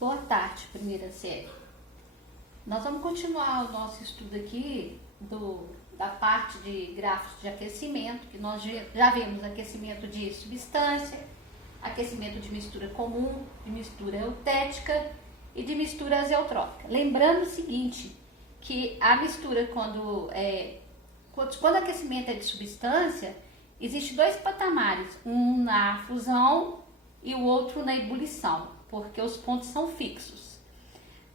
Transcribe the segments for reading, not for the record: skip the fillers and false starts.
Boa tarde, primeira série. Nós vamos continuar o nosso estudo aqui da parte de gráficos de aquecimento, que nós já vimos aquecimento de substância, aquecimento de mistura comum, de mistura eutética e de mistura azeotrópica. Lembrando o seguinte, que a mistura quando o aquecimento é de substância, existe dois patamares, um na fusão e o outro na ebulição, porque os pontos são fixos.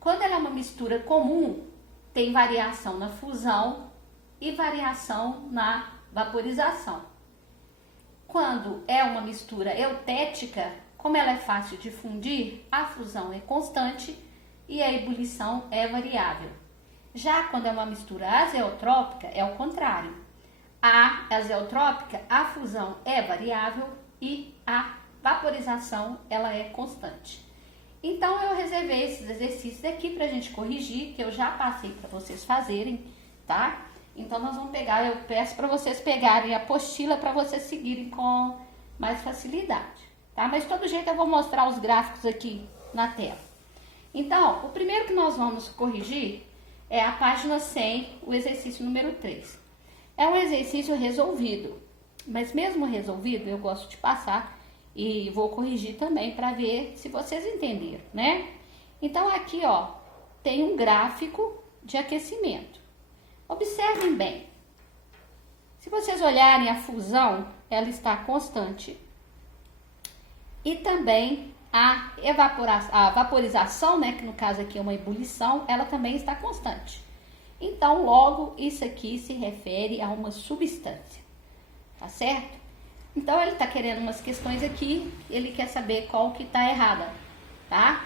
Quando ela é uma mistura comum, tem variação na fusão e variação na vaporização. Quando é uma mistura eutética, como ela é fácil de fundir, a fusão é constante e a ebulição é variável. Já quando é uma mistura azeotrópica, é o contrário. A azeotrópica, a fusão é variável e a vaporização ela é constante. Então eu reservei esses exercícios aqui para a gente corrigir, que eu já passei para vocês fazerem, tá? Então nós vamos pegar, eu peço para vocês pegarem a apostila para vocês seguirem com mais facilidade, tá? Mas de todo jeito eu vou mostrar os gráficos aqui na tela. Então, o primeiro que nós vamos corrigir é a página 100, o exercício número 3. É um exercício resolvido, mas mesmo resolvido eu gosto de passar e vou corrigir também para ver se vocês entenderam, né? Então aqui, ó, tem um gráfico de aquecimento. Observem bem. Se vocês olharem a fusão, ela está constante. E também a vaporização, né, que no caso aqui é uma ebulição, ela também está constante. Então, logo, isso aqui se refere a uma substância, tá certo? Então, ele está querendo umas questões aqui, ele quer saber qual que está errada, tá?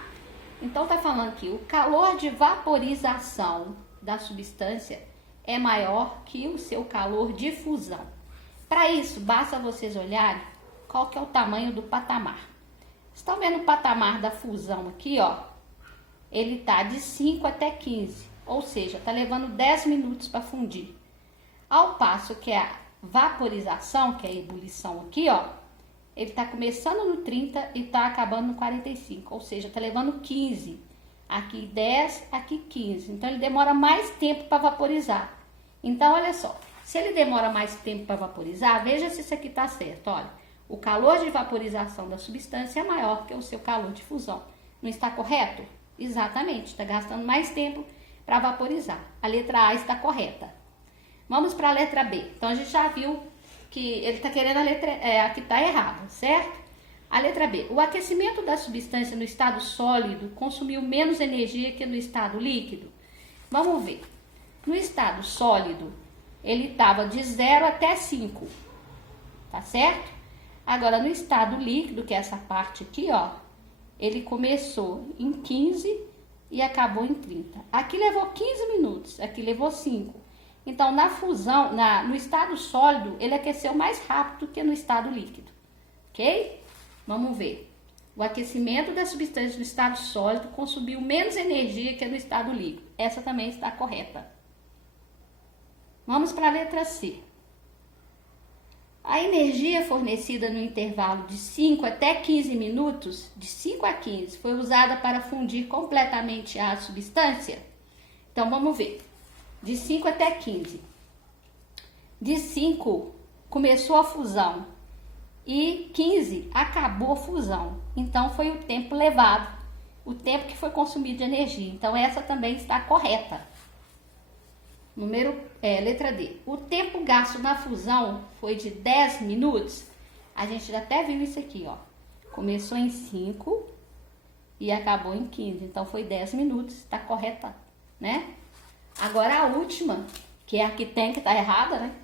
Então, tá falando aqui, o calor de vaporização da substância é maior que o seu calor de fusão. Para isso, basta vocês olharem qual que é o tamanho do patamar. Estão vendo o patamar da fusão aqui, ó? Ele tá de 5 até 15, ou seja, tá levando 10 minutos para fundir. Ao passo que a vaporização, que é a ebulição aqui, ó, ele tá começando no 30 e tá acabando no 45, ou seja, tá levando 15. Aqui 10, aqui 15. Então, ele demora mais tempo para vaporizar. Então, olha só, se ele demora mais tempo para vaporizar, veja se isso aqui tá certo, olha. O calor de vaporização da substância é maior que o seu calor de fusão. Não está correto? Exatamente, está gastando mais tempo para vaporizar. A letra A está correta. Vamos para a letra B. Então, a gente já viu que ele está querendo a letra aqui está errado, certo? A letra B. O aquecimento da substância no estado sólido consumiu menos energia que no estado líquido? Vamos ver. No estado sólido, ele estava de 0 até 5, tá certo? Agora, no estado líquido, que é essa parte aqui, ó, ele começou em 15 e acabou em 30. Aqui levou 15 minutos, aqui levou 5. Então, na fusão, no estado sólido, ele aqueceu mais rápido que no estado líquido, ok? Vamos ver. O aquecimento da substância no estado sólido consumiu menos energia que no estado líquido. Essa também está correta. Vamos para a letra C. A energia fornecida no intervalo de 5 até 15 minutos, de 5 a 15, foi usada para fundir completamente a substância? Então, vamos ver. De 5 até 15. De 5 começou a fusão e 15 acabou a fusão. Então, foi o tempo levado, o tempo que foi consumido de energia. Então, essa também está correta. Letra D. O tempo gasto na fusão foi de 10 minutos. A gente já até viu isso aqui, ó. Começou em 5 e acabou em 15. Então, foi 10 minutos. Está correta, né? Agora, a última, que é a que tem que tá errada, né?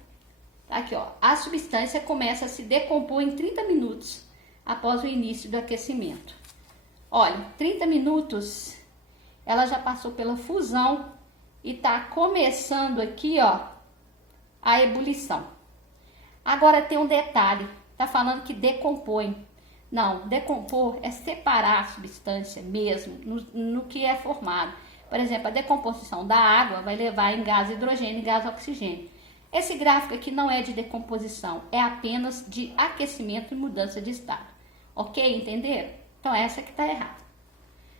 Tá aqui, ó. A substância começa a se decompor em 30 minutos após o início do aquecimento. Olha, 30 minutos, ela já passou pela fusão e tá começando aqui, ó, a ebulição. Agora tem um detalhe, tá falando que decompõe. Não, decompor é separar a substância mesmo no que é formado. Por exemplo, a decomposição da água vai levar em gás hidrogênio e gás oxigênio. Esse gráfico aqui não é de decomposição, é apenas de aquecimento e mudança de estado. Ok? Entenderam? Então, essa que está errada.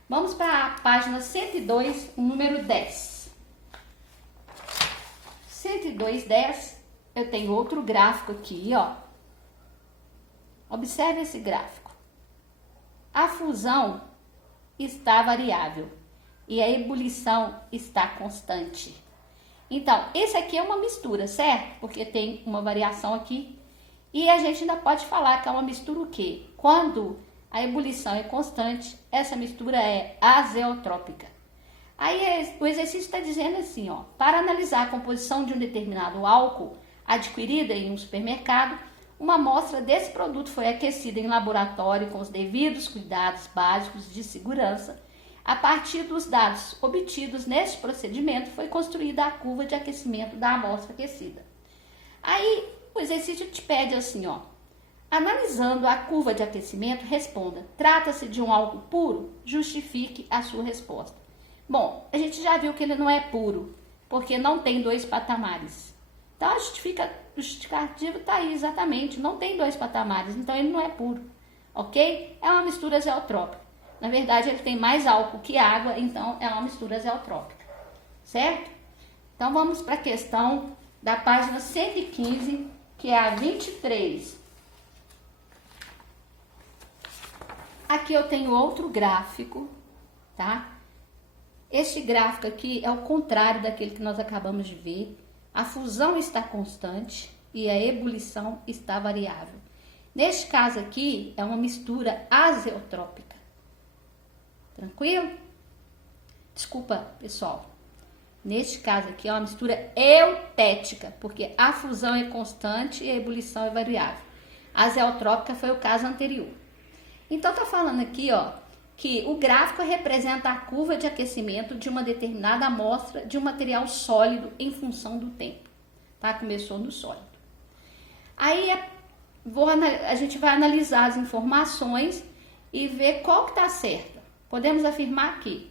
Vamos para a página 102, o número 10. 102:10, eu tenho outro gráfico aqui, ó. Observe esse gráfico. A fusão está variável e a ebulição está constante. Então, esse aqui é uma mistura, certo? Porque tem uma variação aqui. E a gente ainda pode falar que é uma mistura o quê? Quando a ebulição é constante, essa mistura é azeotrópica. Aí o exercício está dizendo assim, ó, para analisar a composição de um determinado álcool adquirida em um supermercado, uma amostra desse produto foi aquecida em laboratório com os devidos cuidados básicos de segurança. A partir dos dados obtidos neste procedimento, foi construída a curva de aquecimento da amostra aquecida. Aí, o exercício te pede assim, ó. Analisando a curva de aquecimento, responda: trata-se de um álcool puro? Justifique a sua resposta. Bom, a gente já viu que ele não é puro, porque não tem 2 patamares. Então, a justificativa está aí exatamente, não tem 2 patamares, então ele não é puro, ok? É uma mistura azeotrópica. Na verdade, ele tem mais álcool que água, então é uma mistura azeotrópica, certo? Então, vamos para a questão da página 115, que é a 23. Aqui eu tenho outro gráfico, tá? Este gráfico aqui é o contrário daquele que nós acabamos de ver. A fusão está constante e a ebulição está variável. Neste caso aqui, é uma mistura azeotrópica. Tranquilo? Desculpa, pessoal. Neste caso aqui é uma mistura eutética, porque a fusão é constante e a ebulição é variável. A azeotrópica foi o caso anterior. Então, tá falando aqui, ó, que o gráfico representa a curva de aquecimento de uma determinada amostra de um material sólido em função do tempo. Tá? Começou no sólido. Aí, a gente vai analisar as informações e ver qual que tá certa. Podemos afirmar que: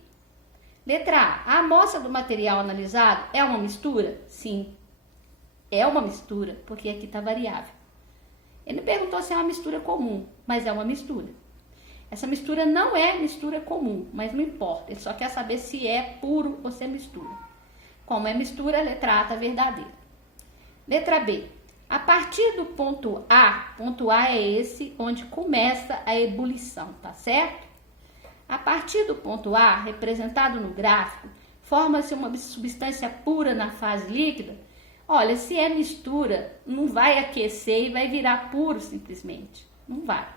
letra A amostra do material analisado é uma mistura? Sim, é uma mistura, porque aqui está variável. Ele perguntou se é uma mistura comum, mas é uma mistura. Essa mistura não é mistura comum, mas não importa, ele só quer saber se é puro ou se é mistura. Como é mistura, a letra A está verdadeira. Letra B. A partir do ponto A é esse onde começa a ebulição, tá certo? A partir do ponto A, representado no gráfico, forma-se uma substância pura na fase líquida. Olha, se é mistura, não vai aquecer e vai virar puro simplesmente. Não vai,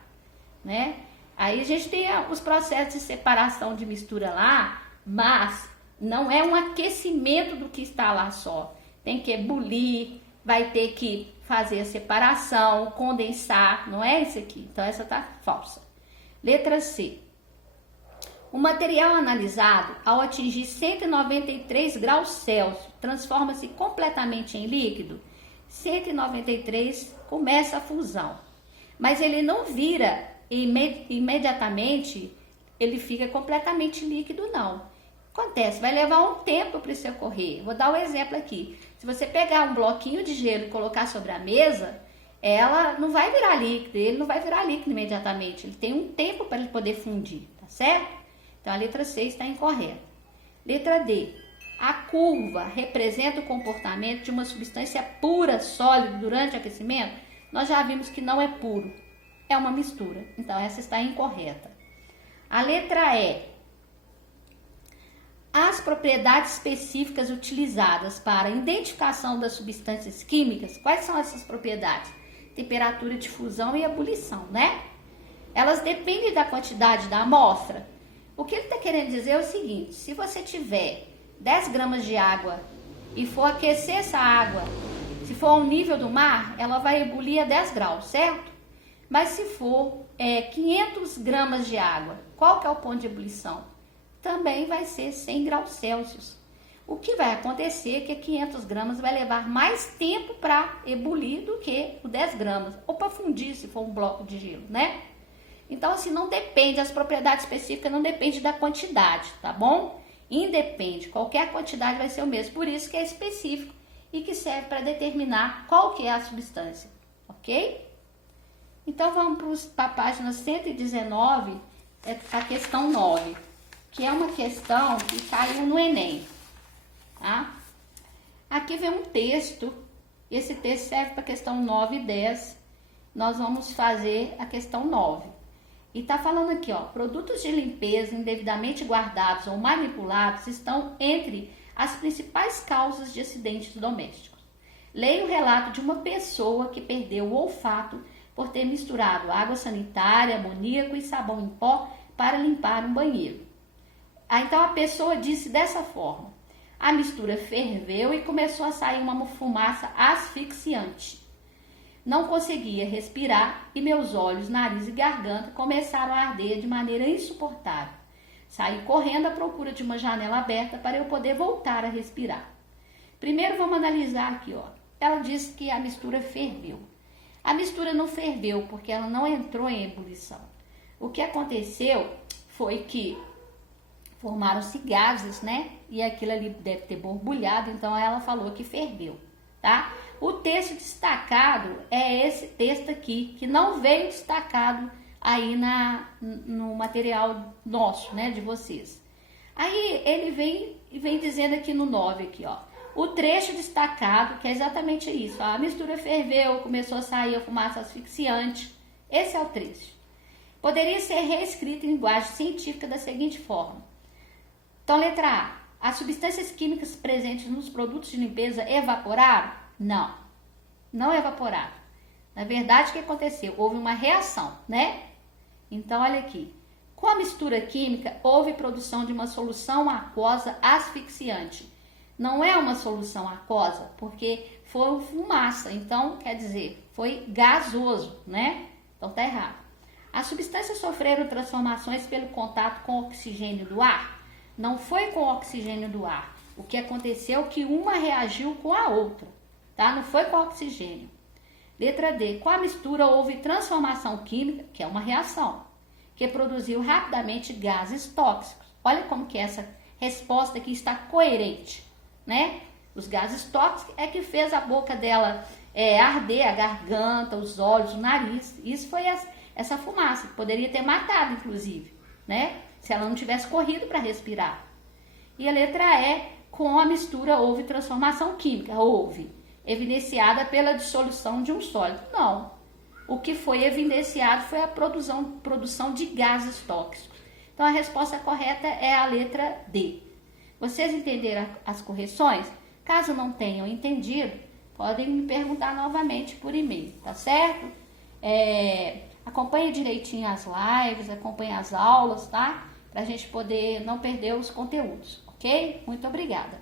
né? Aí a gente tem os processos de separação de mistura lá, mas não é um aquecimento do que está lá só. Tem que ebulir, vai ter que fazer a separação, condensar, não é isso aqui. Então essa tá falsa. Letra C. O material analisado, ao atingir 193 graus Celsius, transforma-se completamente em líquido. 193 começa a fusão, mas ele não vira imediatamente, ele fica completamente líquido, não. Acontece, vai levar um tempo para isso ocorrer. Vou dar um exemplo aqui. Se você pegar um bloquinho de gelo e colocar sobre a mesa, ela não vai virar líquido, ele não vai virar líquido imediatamente. Ele tem um tempo para ele poder fundir, tá certo? Então, a letra C está incorreta. Letra D. A curva representa o comportamento de uma substância pura, sólida, durante o aquecimento? Nós já vimos que não é puro. É uma mistura. Então, essa está incorreta. A letra E. As propriedades específicas utilizadas para a identificação das substâncias químicas, quais são essas propriedades? Temperatura de fusão e ebulição, né? Elas dependem da quantidade da amostra. O que ele está querendo dizer é o seguinte: se você tiver 10 gramas de água e for aquecer essa água, se for ao nível do mar, ela vai ebulir a 10 graus, certo? Mas se for 500 gramas de água, qual que é o ponto de ebulição? Também vai ser 100 graus Celsius. O que vai acontecer é que 500 gramas vai levar mais tempo para ebulir do que o 10 gramas, ou para fundir se for um bloco de gelo, né? Então, assim, não depende, as propriedades específicas não dependem da quantidade, tá bom? Independe, qualquer quantidade vai ser o mesmo, por isso que é específico e que serve para determinar qual que é a substância, ok? Então, vamos para a página 119, a questão 9, que é uma questão que caiu no Enem, tá? Aqui vem um texto, esse texto serve para a questão 9 e 10, nós vamos fazer a questão 9. E tá falando aqui, ó, produtos de limpeza indevidamente guardados ou manipulados estão entre as principais causas de acidentes domésticos. Leia o relato de uma pessoa que perdeu o olfato por ter misturado água sanitária, amoníaco e sabão em pó para limpar um banheiro. Então a pessoa disse dessa forma: a mistura ferveu e começou a sair uma fumaça asfixiante. Não conseguia respirar e meus olhos, nariz e garganta começaram a arder de maneira insuportável. Saí correndo à procura de uma janela aberta para eu poder voltar a respirar. Primeiro vamos analisar aqui, ó. Ela disse que a mistura ferveu. A mistura não ferveu porque ela não entrou em ebulição. O que aconteceu foi que formaram-se gases, né? E aquilo ali deve ter borbulhado, então ela falou que ferveu, tá? O texto destacado é esse texto aqui, que não veio destacado aí no material nosso, né, de vocês. Aí ele vem dizendo aqui no 9, aqui, ó, o trecho destacado, que é exatamente isso, ó, a mistura ferveu, começou a sair a fumaça asfixiante, esse é o trecho. Poderia ser reescrito em linguagem científica da seguinte forma. Então, letra A, as substâncias químicas presentes nos produtos de limpeza evaporaram? Não, não evaporaram. Na verdade, o que aconteceu? Houve uma reação, né? Então, olha aqui. Com a mistura química, houve produção de uma solução aquosa asfixiante. Não é uma solução aquosa, porque foi fumaça. Então, quer dizer, foi gasoso, né? Então, tá errado. As substâncias sofreram transformações pelo contato com o oxigênio do ar? Não foi com o oxigênio do ar. O que aconteceu é que uma reagiu com a outra, tá? Não foi com o oxigênio. Letra D. Com a mistura houve transformação química, que é uma reação, que produziu rapidamente gases tóxicos. Olha como que essa resposta aqui está coerente, né? Os gases tóxicos é que fez a boca dela arder, a garganta, os olhos, o nariz. Isso foi essa fumaça, que poderia ter matado, inclusive, né? Se ela não tivesse corrido para respirar. E a letra E, com a mistura houve transformação química, houve, evidenciada pela dissolução de um sólido. Não, o que foi evidenciado foi a produção de gases tóxicos. Então a resposta correta é a letra D. Vocês entenderam as correções? Caso não tenham entendido, podem me perguntar novamente por e-mail, tá certo? Acompanhe direitinho as lives, acompanhe as aulas, tá? Pra gente poder não perder os conteúdos, ok? Muito obrigada.